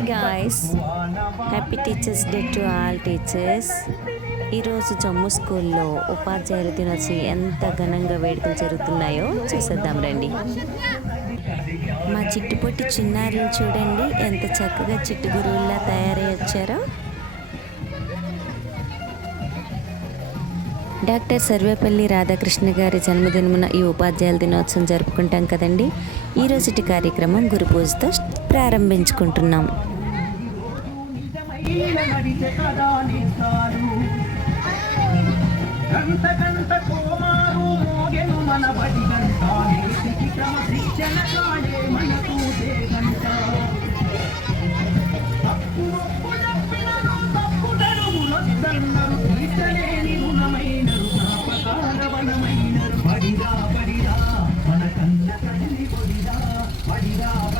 Hi guys happy teachers day to all teachers ఈరోజు జమ్మూ స్కూల్లో ఉపాధ్యాయుల దినోత్సవం ఎంత ఘనంగా వేడుకలు జరుగుతున్నాయో చూసేద్దాం రండి. మా చిట్టుపొట్టి చిన్నారిని చూడండి ఎంత చక్కగా చిట్టు గురువుల్లా తయారై వచ్చారో. డాక్టర్ సర్వేపల్లి రాధాకృష్ణ గారి జన్మదినమున ఈ ఉపాధ్యాయుల దినోత్సవం జరుపుకుంటాం కదండి. ఈ రోజుటి కార్యక్రమం గురు పూజతో ప్రారంభించుకుంటున్నాం. గంట గంట కోమారు మోగెను మన బడి.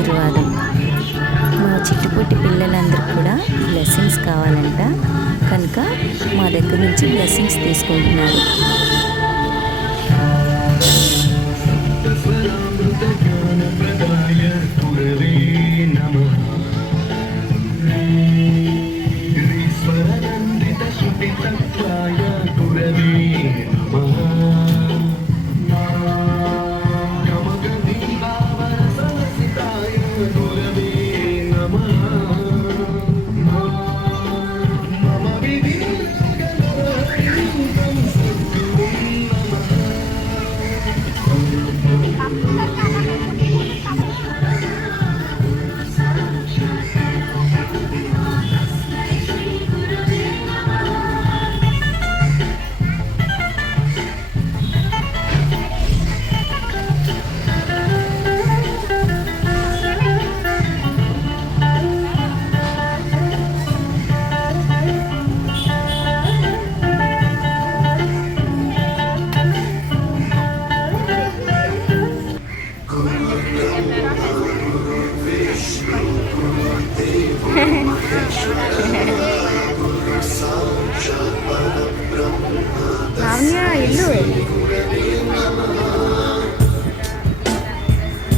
ఆశీర్వాదం మా చిట్టుపొట్టి పిల్లలందరూ కూడా బ్లెస్సింగ్స్ కావాలంట. కనుక మా దగ్గర నుంచి బ్లెస్సింగ్స్ తీసుకుంటున్నారు.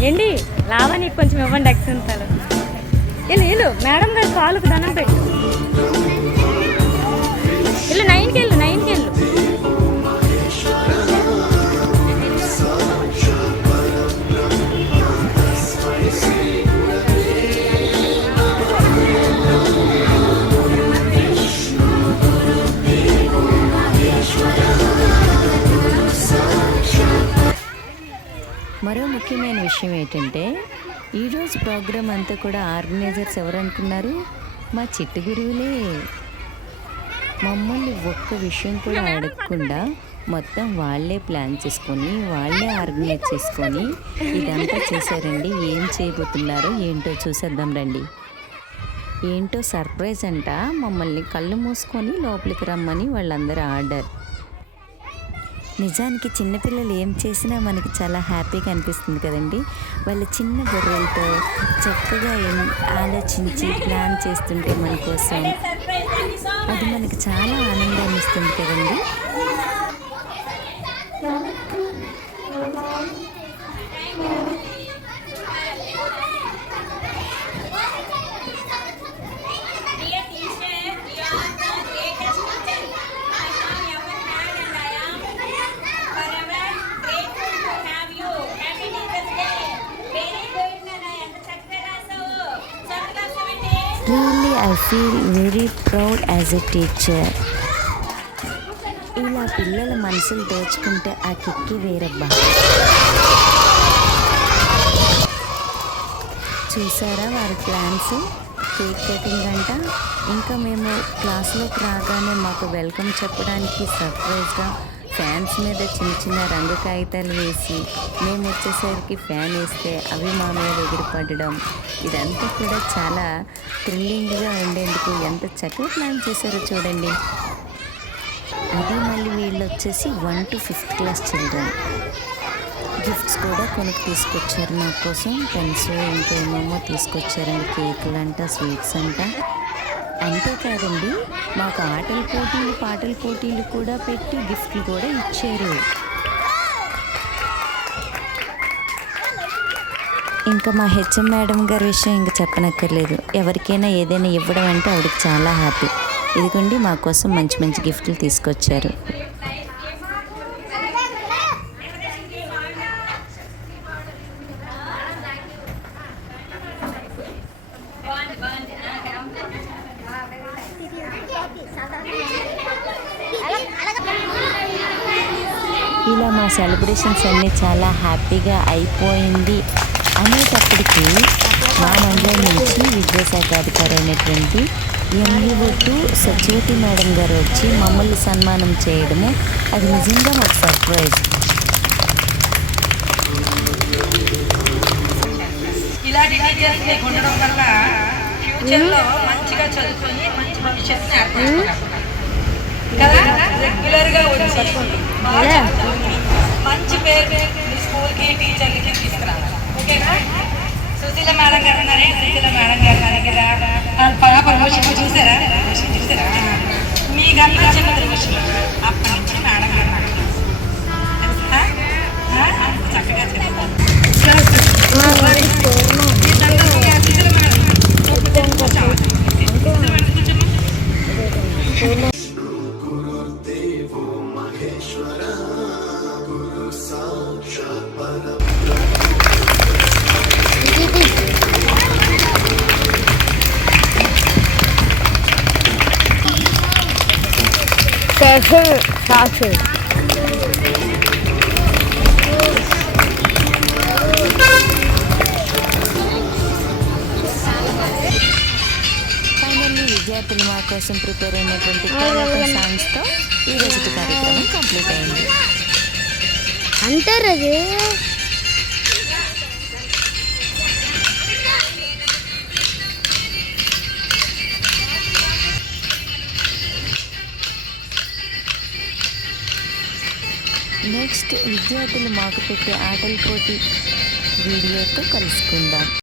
ఏంటి? లావణ్య కొంచెం ఇవ్వండి అక్షంతాలు ఇల్లు ఇల్లు మేడం గారు కాలుకు దండం పెట్టు. ఇల్లు నైన్కి మరో ముఖ్యమైన విషయం ఏంటంటే ఈరోజు ప్రోగ్రాం అంతా కూడా ఆర్గనైజర్స్ ఎవరు అనుకున్నారు మా చిట్టు గురువులే. మమ్మల్ని ఒక్క విషయం కూడా అడగకుండా మొత్తం వాళ్ళే ప్లాన్ చేసుకొని వాళ్ళే ఆర్గనైజ్ చేసుకొని ఇదంతా చేశారండి. ఏం చేయబోతున్నారో ఏంటో చూసేద్దాం రండి. ఏంటో సర్ప్రైజ్ అంట. మమ్మల్ని కళ్ళు మూసుకొని లోపలికి రమ్మని వాళ్ళందరూ ఆర్డర్. నిజానికి చిన్నపిల్లలు ఏం చేసినా మనకి చాలా హ్యాపీగా అనిపిస్తుంది కదండి. వాళ్ళ చిన్న బుర్రలతో చక్కగా ఆలోచించి ప్లాన్ చేస్తుంటే మన కోసం అది మనకి చాలా ఆనందాన్ని ఇస్తుంది కదండి. Really I feel very proud as a teacher ఇలా పిల్లల మనసులు దోచుకుంటే ఆ కిక్కి వేరబ్బా. చూసారా వారి ప్లాన్స్? కేక్ కటింగ్ అంట. ఇంకా మేము క్లాస్లోకి రాగానే మాకు వెల్కమ్ చెప్పడానికి సర్ప్రైజ్గా ఫ్యాన్స్ మీద చిన్న చిన్న రంగు కాగితాలు వేసి మేము వచ్చేసరికి ఫ్యాన్ వేస్తే అవి మా మీద ఎగిరిపడడం. ఇదంతా కూడా చాలా థ్రిల్లింగ్గా ఉండేందుకు ఎంత చక్కగా ప్లాన్ చేశారో చూడండి. అది మళ్ళీ వీళ్ళు వచ్చేసి one two fifth class children. Gifts కూడా కొనుక్కు తీసుకొచ్చారు మా కోసం. పెన్స్ ఇంకేమేమో తీసుకొచ్చారండి. కేకులు అంట స్వీట్స్ అంట అంతేకాదండి మాకు ఆటల పోటీలు పాటల పోటీలు కూడా పెట్టి గిఫ్ట్లు కూడా ఇచ్చారు. ఇంకా మా హెచ్ఎం మేడం గారి విషయం ఇంకా చెప్పనక్కర్లేదు. ఎవరికైనా ఏదైనా ఇవ్వడం అంటే ఆవిడకి చాలా హ్యాపీ. ఇదిగోండి మా కోసం మంచి మంచి గిఫ్ట్లు తీసుకొచ్చారు. ఇలా మా సెలబ్రేషన్స్ అన్నీ చాలా హ్యాపీగా అయిపోయింది. అనేటప్పటికీ మా మండలం నుంచి విద్యాశాఖ అధికారి అయినటువంటి ఎంఈఓ సచివతి మేడం గారు వచ్చి మమ్మల్ని సన్మానం చేయడము అది నిజంగా మాకు సర్ప్రైజ్ ఇలాంటి టీచర్స్ నీకు ఉండడం వల్ల ఫ్యూచర్లో మంచిగా చదువుకొని మంచి భవిష్యత్తుని కదా? రెగ్యులర్గా వచ్చి మంచి పేరు స్కూల్కి టీచర్లకి తీసుకురావాలి. ఓకేనా? సుశీల మేడం గారు ఉన్నారే? సుశీల మేడం గారు కదా వాళ్ళ బాగా ప్రమోషన్ చూసారా? చూసారా? మీ కన్నా చిన్న ప్రమోషన్ అప్పటి ఫైనల్లీ విద్యార్థులు మా కోసం ప్రిపేర్ అయినటువంటి సాంగ్స్తో ఈ రోజు కార్యక్రమం కంప్లీట్ అయింది. అంటారు నెక్స్ట్ విద్యార్థులు మాకు పెట్టే ఆటల పోటీ వీడియోతో కలుసుకుందాం.